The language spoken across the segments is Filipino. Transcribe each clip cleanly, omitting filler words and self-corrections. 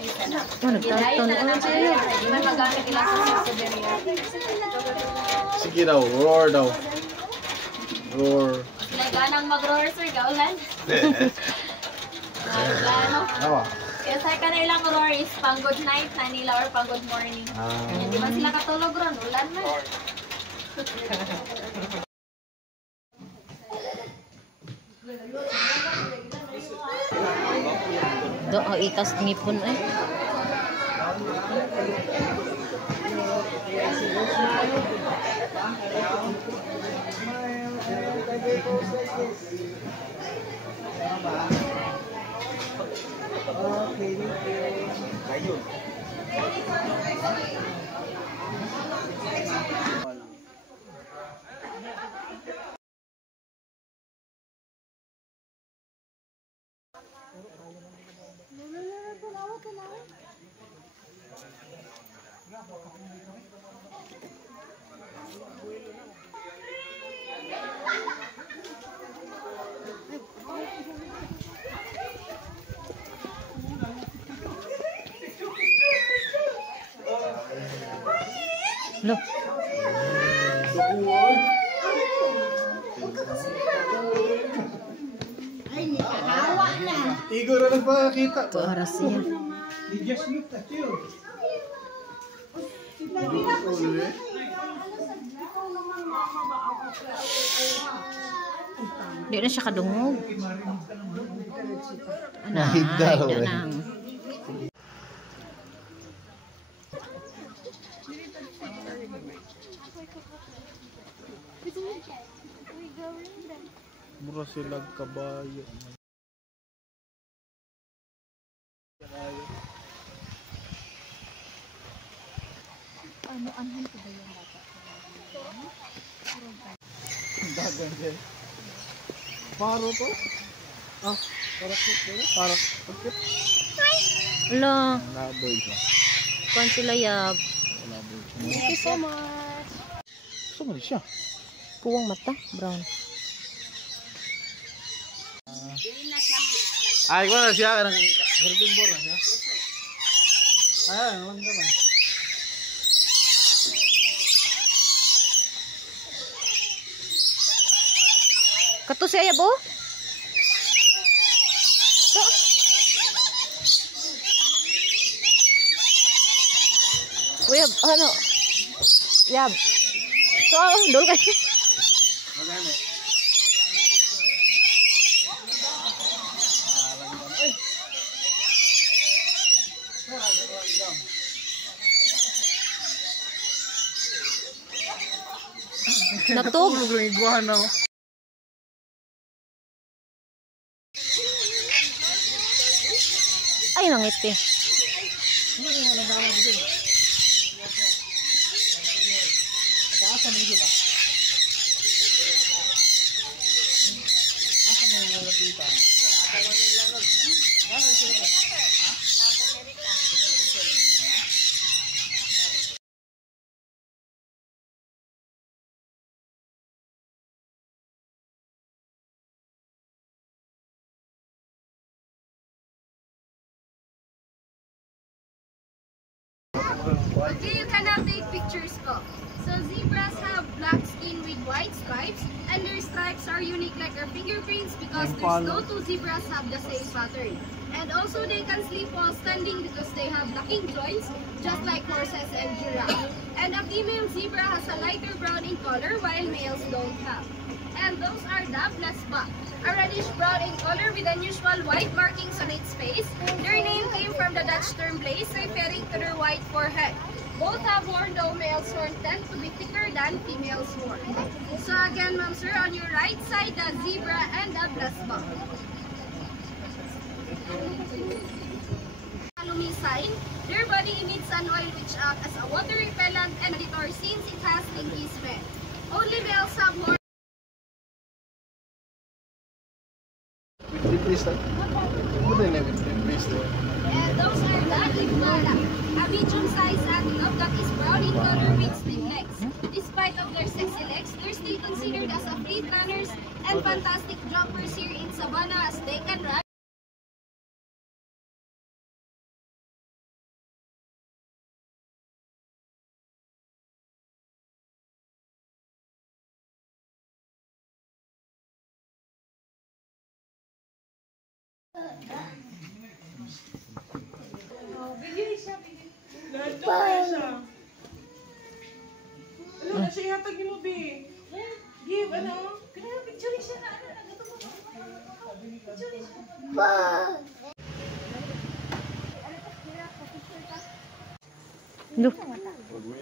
Ano, tarton orange yun. May magamit ilang sa Siberia. Sige daw, roar daw. Roar. Naganang mag-roar, sir, gaulan. Awa. Kaya sa kanilang roar is pang good night na nila or pang good morning. Hindi man sila katulog ron, ulan na. Doon, itas ngipon eh. Look. Igor na nagpakita. Ito oras yan. Di na siya kadungog. Nahigdal, Ay, eh. danang. Mura silang kabayo. Ano-anhan ko ba yung bata? Dagan din. Paro to? Ah, parakit to? Parakit? Ala, Laboy siya. kuhan sila yab. Laboy siya. Thank you so much. Saan mo siya? Puwang mata, brown. Ay, ko na siya. Herbivore na siya. Ay, naman ka ba? Kato si Ayab oh. Uyab, ano? Yab. So, dol kayo. Magano? Natog. Iguan na. Ay, nangiti. Okay, you can now take pictures po. So zebras have black skin with white stripes, and their stripes are unique like their fingerprints because there's no two zebras have the same pattern. And also they can sleep while standing because they have locking joints, just like horses and giraffes. And a female zebra has a lighter brown in color while males don't have. And those are the Blaspa, a reddish brown in color with unusual white markings on its face. Their name came from the Dutch term blaze, referring to their white forehead. Both have horn, though males' horn tend to be thicker than females' horn. So again, ma'am sir, on your right side, the zebra and the Blaspa. Lumicine, their body emits an oil which acts as a water repellent and predator since it has stinky smell. Only males have horn. Decrease na. Ano na yung decrease na? And those are the Ignara, a medium-sized antelope that is brown in color with slim legs. Despite of their sexy legs, they're still considered as a fleet runners and fantastic jumpers here in Savannah as they can run Ano na siya ihatag ni mo, be? Give, ano? Kaya picture siya na, ano, nagatuto mo. Picture siya.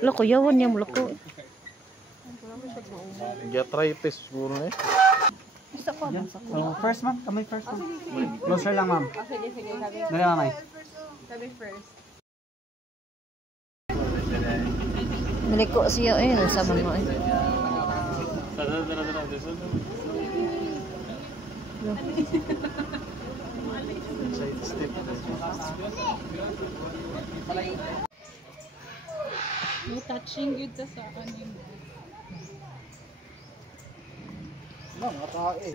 Loko, yawan niya mo loko. Gatritis siguro eh. So, first ma'am, kamay first ma'am. Closer lang ma'am. Sige, sabi. Dali mamay. Sabi first. Naliko siya eh, sa mo eh. Side step. No touching good sa anim. Ma'am, atae.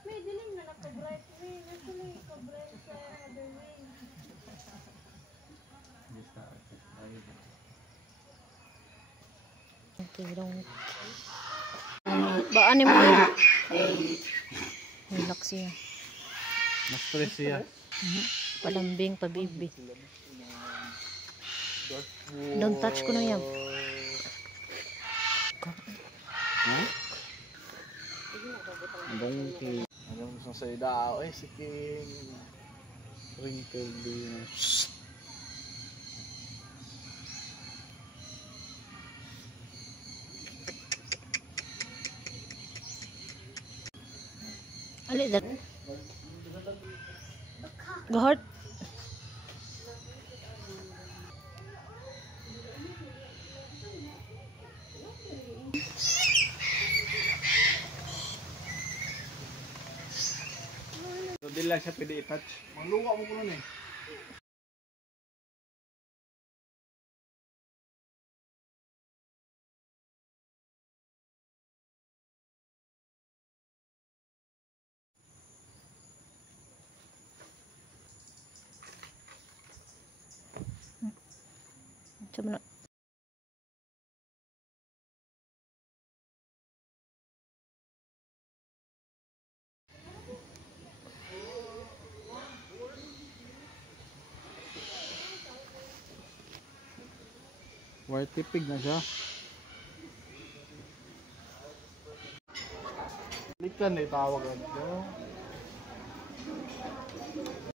May dilim na naka-bright. May nasa may ka-bright sa other way. Tirong. Baan ni mo eh. Relax siya. Mas stress siya. Palambing, pabibi. Don't touch ko na yan. Donkey. Anong gusto sa idao eh, si King. Wrinkle din. Ali, that. Gahart. So, di lang siya pwede i-touch. Mangluwa mo ko nun eh. Coba nak. White tipig na siya. Likan na itawag ito.